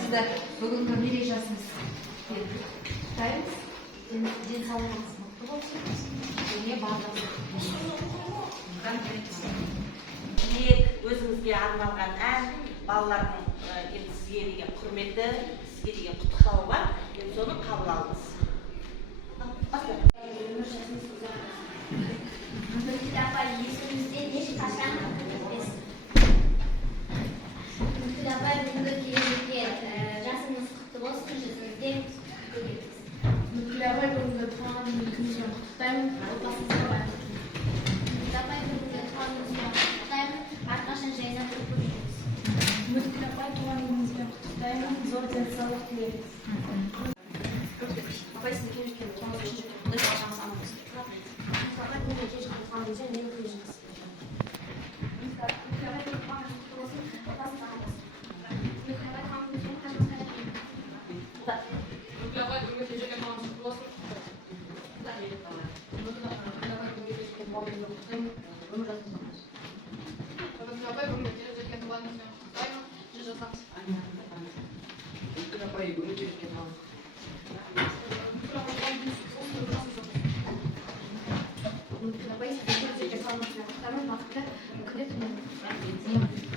Sizde bugün kamera yaşasınız. Денсаулығыңыз мықты болсын, және барлығыңыз. Тілек өзіңізге арналған ән, балалардың сізге деген құрметі, сізге деген құттықтауы бар. Соны қабыл алыңыз. Нүртіл апай, есімізде неше қашан өтпесін. Нүртіл апай, бүгінгі келешекте жасыңыз құтты болсын, жүзіңізде көбейіңіз. Нүртіл апай, бүгінгі туған күніңізбен құттықтаймын, отбасыңызға барлық. Нүртіл апай, бүгінгі туған күніңізбен құттықтаймын, әрқашан жайнап көріңіз. Нүртіл апай, туған күніңізбен құттықтаймын, зор денсаулық тілейміз. Апай, сізді кем жеткен туған үшін құдай бақшаңыз аман болсын. Апай, бүгінгі кем жеткен туған күніңізбен мені көріңіз. Нүртіл апай, туған күніңіз құтты болсын, отбасыңызға аман болсын. Нүртіл апай, туған күніңізбен қашыңызға жеткен. Нүртіл апай, бүгінгі кем жеткен туған күніңіз құтты болсын. Нүртіл апай, бүгінгі кем жеткен туған күніңізбен құттықтаймын, жүз жасаңыз. Нүртіл апай, бүгінгі кем жеткен туған Нүртіл апай, сізді кем жеткен туған күніңізбен құттықтаймын, бақытты күндер түнеріңіз.